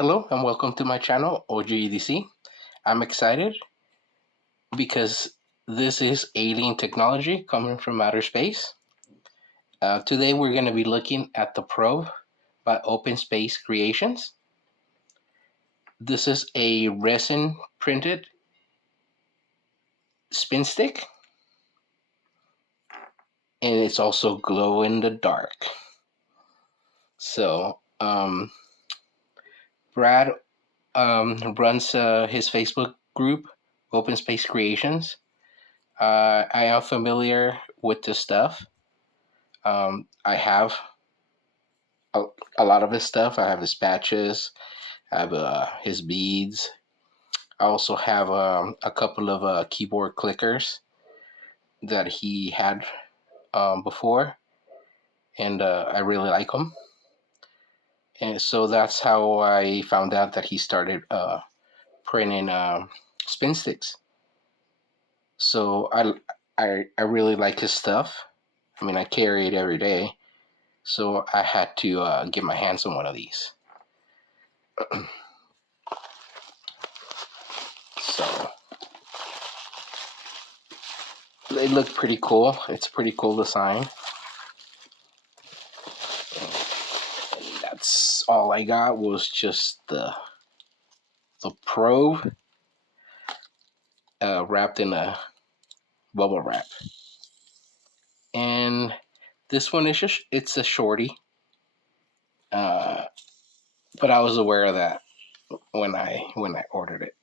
Hello and welcome to my channel, OGEDC. I'm excited because this is alien technology coming from outer space. Today we're going to be looking at the probe by Open Space Creations. This is a resin printed spin stick, and it's also glow in the dark. So Brad runs his Facebook group, Open Space Creations. I am familiar with this stuff. I have a lot of his stuff. I have his patches, I have his beads. I also have a couple of keyboard clickers that he had before, and I really like them. And so that's how I found out that he started printing spin sticks. So I really like his stuff. I mean, I carry it every day, so I had to get my hands on one of these. So they look pretty cool. It's a pretty cool design. And that's all I got was just the probe wrapped in a bubble wrap. And this one is just, it's a shorty. But I was aware of that when I ordered it.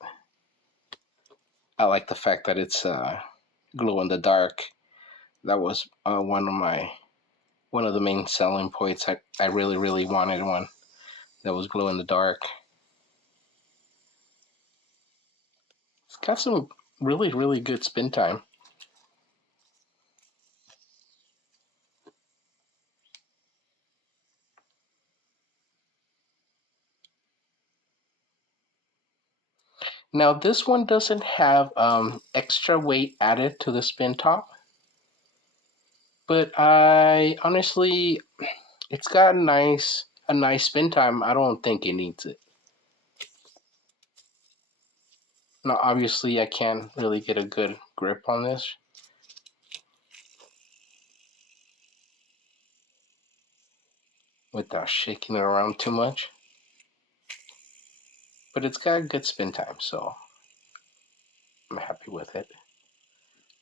I like the fact that it's glow in the dark. That was one of the main selling points. I really wanted one that was glow in the dark. It's got some really good spin time. Now this one doesn't have extra weight added to the spin top, but I honestly, it's got a nice spin time. I don't think it needs it. Now obviously I can't really get a good grip on this. Without shaking it around too much. But it's got a good spin time, so I'm happy with it.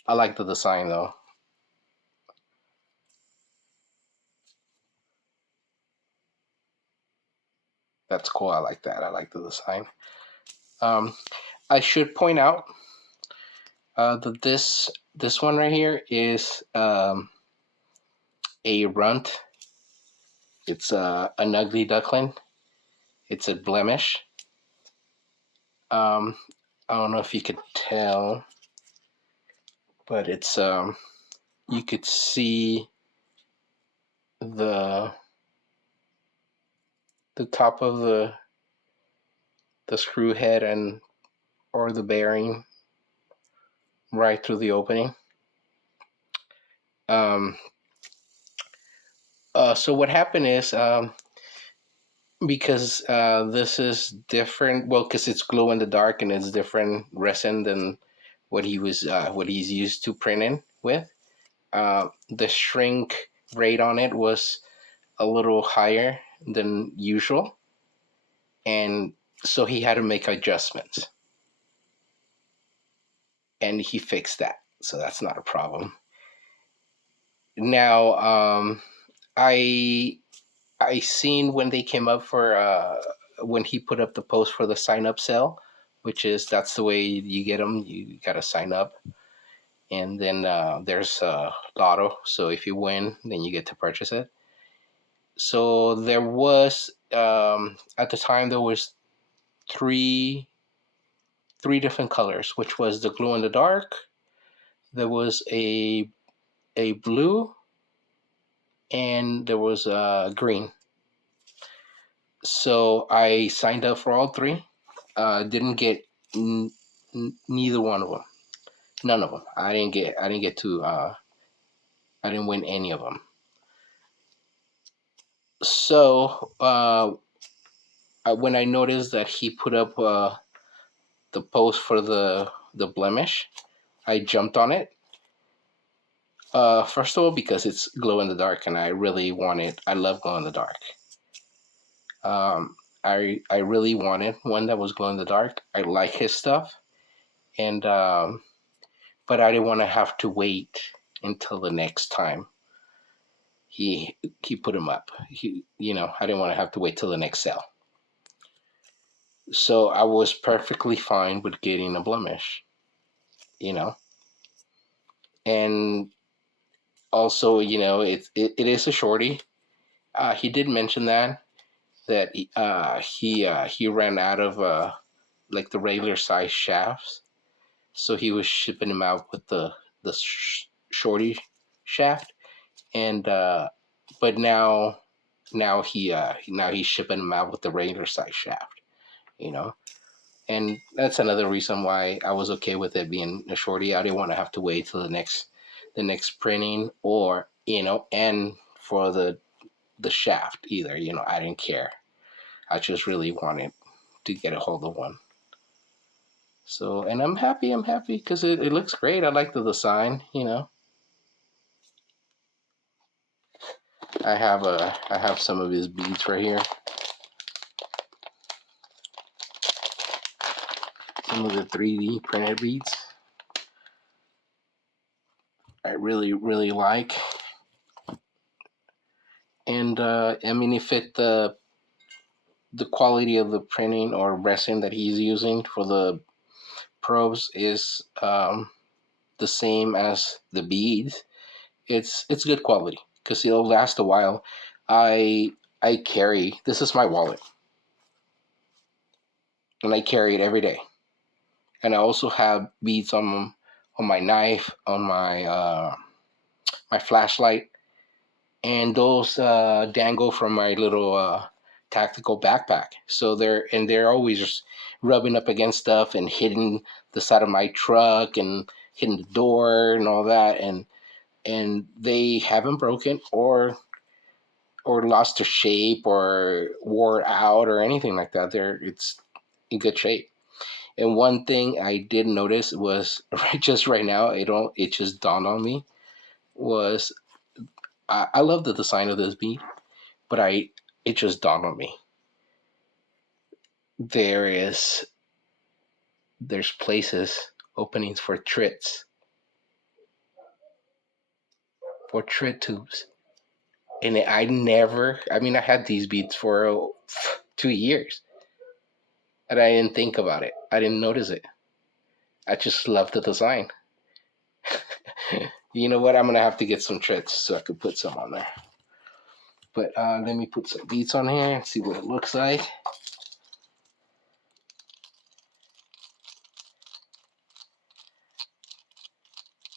I like the design though. That's cool. I like that. I like the design. I should point out that this one right here is a runt. It's an ugly duckling. It's a blemish. I don't know if you could tell, but it's you could see the top of the screw head and or the bearing right through the opening. Um, so what happened is because this is different. Well, because it's glow in the dark and it's different resin than what he's used to printing with. The shrink rate on it was a little higher than usual, and so he had to make adjustments, and he fixed that. So that's not a problem. Now, I seen when they came up for when he put up the post for the sign up sale, which is that's the way you get them. You got to sign up, and then there's a lotto. So if you win, then you get to purchase it. So there was at the time there was three different colors, which was the glow in the dark. There was a blue, and there was a green. So I signed up for all three. Didn't get neither one of them. None of them. I didn't get to. I didn't win any of them. So when I noticed that he put up the post for the blemish, I jumped on it. First of all, because it's glow in the dark, and I really wanted. I love glow in the dark. Um, I really wanted one that was glow in the dark. I like his stuff, and but I didn't want to have to wait until the next time he put him up. I didn't want to have to wait till the next sale. So I was perfectly fine with getting a blemish, you know. And also, it is a shorty. He did mention that he ran out of like the regular size shafts, so he was shipping them out with the shorty shaft, and but now he's shipping them out with the regular size shaft, you know. And that's another reason why I was okay with it being a shorty. I didn't want to have to wait till the next printing, or and for the shaft either. I didn't care. I just really wanted to get a hold of one. So, and I'm happy. I'm happy because it looks great. I like the design. I have some of his beads right here. Some of the 3D printed beads. I really really like. And I mean, if the quality of the printing or resin that he's using for the probes is the same as the beads, it's good quality because it'll last a while. I carry this is my wallet, and I carry it every day. And I also have beads on my knife, on my flashlight, and those dangle from my little tactical backpack. So they're always just rubbing up against stuff and hitting the side of my truck and hitting the door and all that, and they haven't broken or lost their shape or wore out or anything like that. It's in good shape. And one thing I did notice was just right now, it just dawned on me was I love the design of this bead, but it just dawned on me. There is there's places openings for trit tubes, and I mean, I had these beads for 2 years, and I didn't think about it. I didn't notice it. I just love the design. You know what? I'm gonna have to get some trits so I could put some on there. But let me put some beads on here and see what it looks like.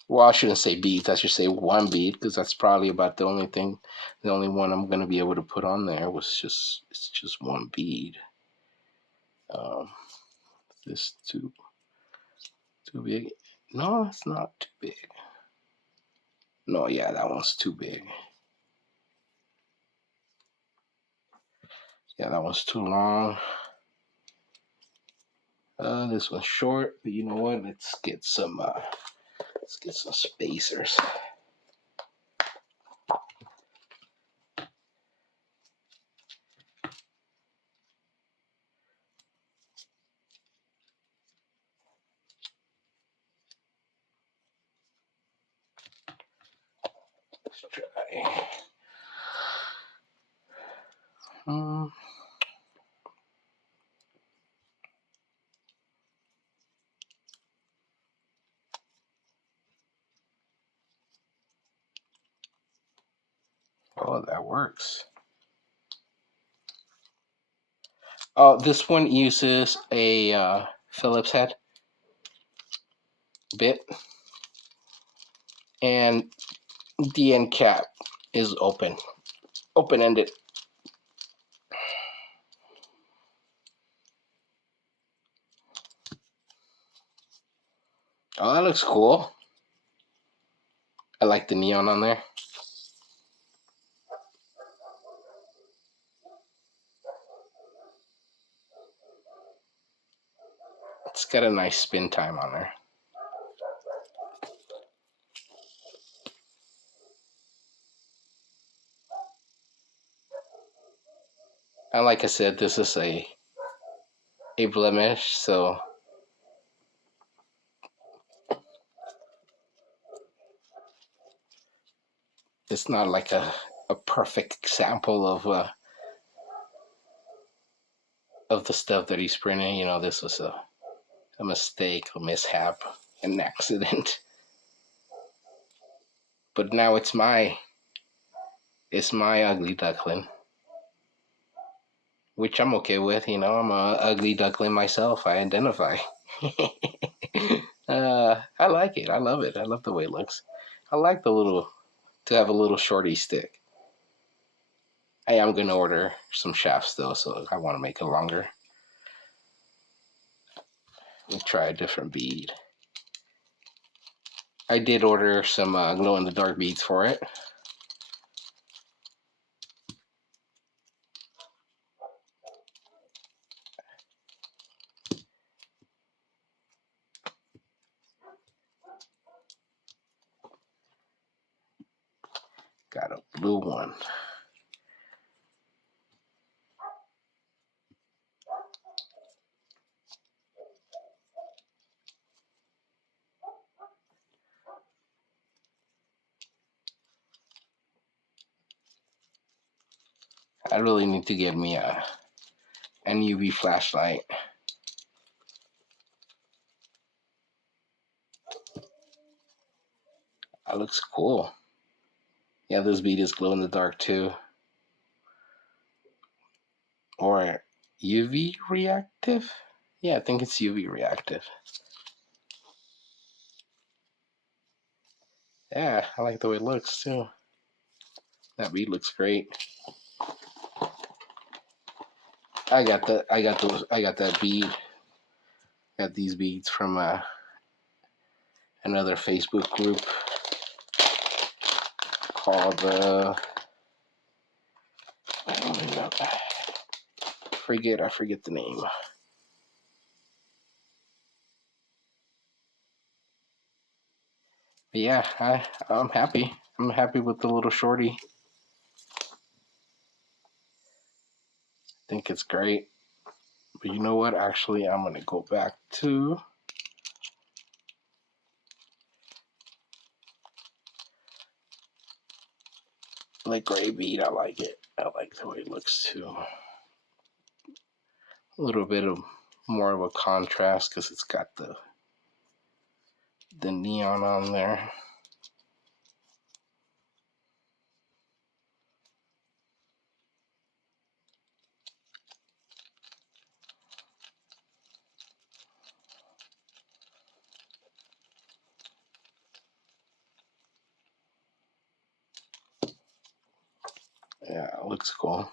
Well, I shouldn't say beads. I should say one bead because that's probably about the only one I'm gonna be able to put on there it's just one bead. Um, this too big? No, it's not too big. No, yeah, that one's too big. Yeah, that one's too long. This one's short, but you know what? Let's get some spacers. Let's try. Hmm. Oh, that works. Oh, this one uses a Phillips head bit, and the end cap is open-ended. Oh, that looks cool. I like the neon on there. It's got a nice spin time on there. And like I said, this is a blemish, so it's not like a perfect example of the stuff that he's printing. You know, this was a mistake, a mishap, an accident. But now it's my ugly duckling, which I'm okay with. You know, I'm a ugly duckling myself. I identify. I like it. I love it. I love the way it looks. I like to have a little shorty stick. I am gonna order some shafts though, so I want to make it longer. Let me try a different bead. I did order some glow in the dark beads for it. Got a blue one. I really need to get me an UV flashlight. That looks cool. Yeah, this bead is glow in the dark too. Or UV reactive? Yeah, I think it's UV reactive. Yeah, I like the way it looks too. That bead looks great. I got that bead. Got these beads from another Facebook group called I don't even know. I forget the name. But yeah, I'm happy. I'm happy with the little shorty. I think it's great. But you know what? Actually, I'm gonna go back to the gray bead. I like it. I like the way it looks too. A little bit of more of a contrast because it's got the neon on there. Yeah, it looks cool.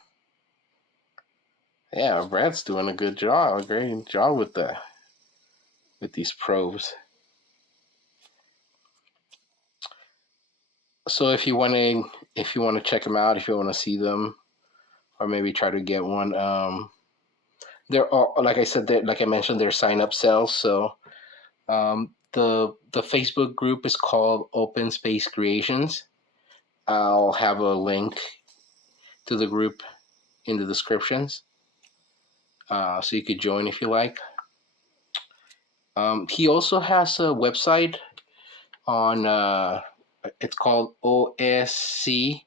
Yeah, Brad's doing a good job, a great job with these probes. So if you want to check them out, if you want to see them, or maybe try to get one, there are, like I said, like I mentioned, there's sign up sales. So the Facebook group is called Open Space Creations. I'll have a link to the group in the descriptions, so you could join if you like. He also has a website on it's called osc.edc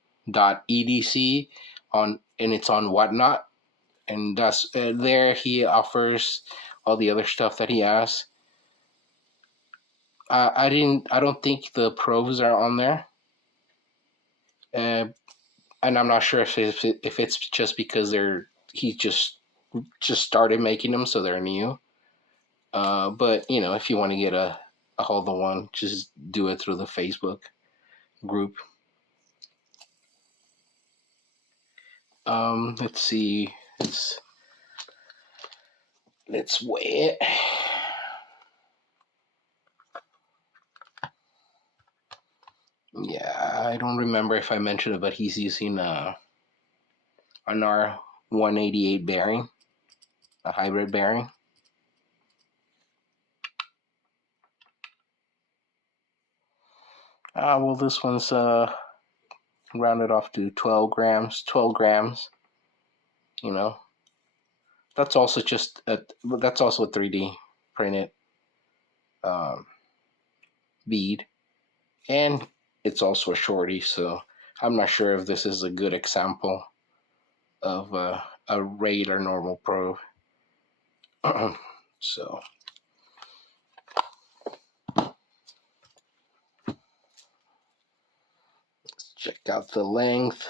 and it's on Whatnot, and that's there he offers all the other stuff that he has. I don't think the pros are on there, uh, and I'm not sure if it's just because he just started making them, so they're new. But you know, if you want to get a hold of one, just do it through the Facebook group. Let's see. Let's weigh it. Yeah, I don't remember if I mentioned it, but he's using an R188 bearing, a hybrid bearing. Well, this one's rounded off to 12 grams. 12 grams. You know, that's also a 3D printed um, bead, and it's also a shorty. So I'm not sure if this is a good example of a regular normal probe. So let's check out the length.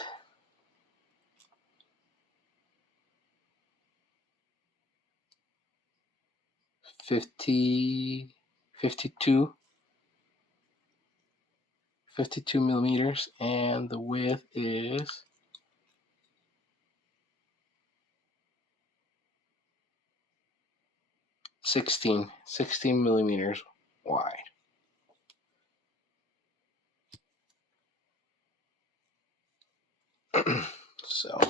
50, 52, 52 millimeters, and the width is 16 millimeters wide. So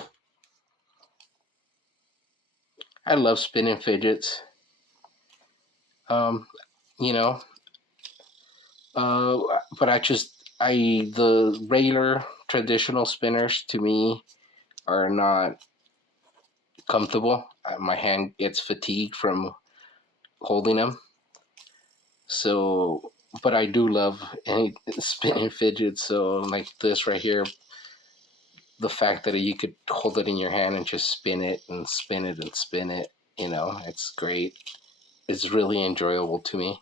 I love spinning fidgets. Um, you know, uh, but the regular traditional spinners to me are not comfortable. My hand gets fatigued from holding them. So, but I do love any spinning fidgets. So, like this right here, the fact that you could hold it in your hand and just spin it and spin it and spin it, it's great. It's really enjoyable to me.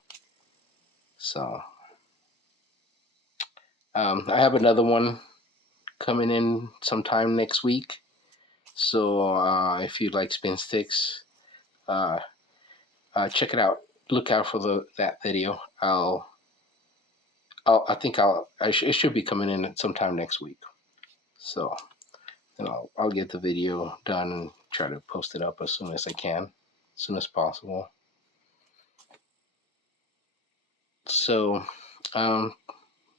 So, I have another one coming in sometime next week. So, if you like spin sticks, uh, check it out. Look out for that video. It should be coming in sometime next week. So, and I'll get the video done and try to post it up as soon as I can, as soon as possible. So, um,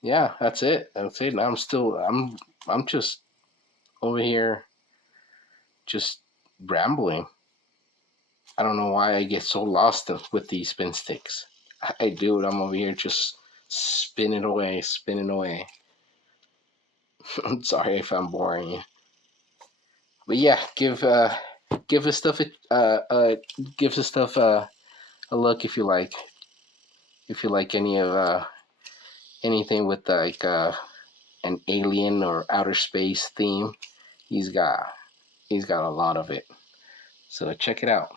yeah, that's it. That's it. I'm just over here, just rambling. I don't know why I get so lost with these spin sticks. I do it. I'm over here just spinning away, spinning away. I'm sorry if I'm boring you, but yeah, give this stuff give this stuff a look if you like. If you like anything with like an alien or outer space theme, he's got he's got a lot of it. So check it out.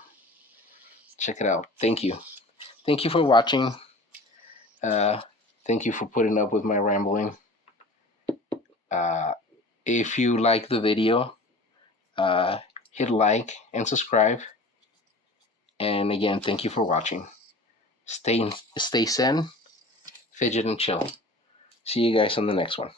Check it out. Thank you. Thank you for watching. Uh, Thank you for putting up with my rambling. Uh, if you like the video, uh, hit like and subscribe. And again, thank you for watching. Stay zen, fidget and chill. See you guys on the next one.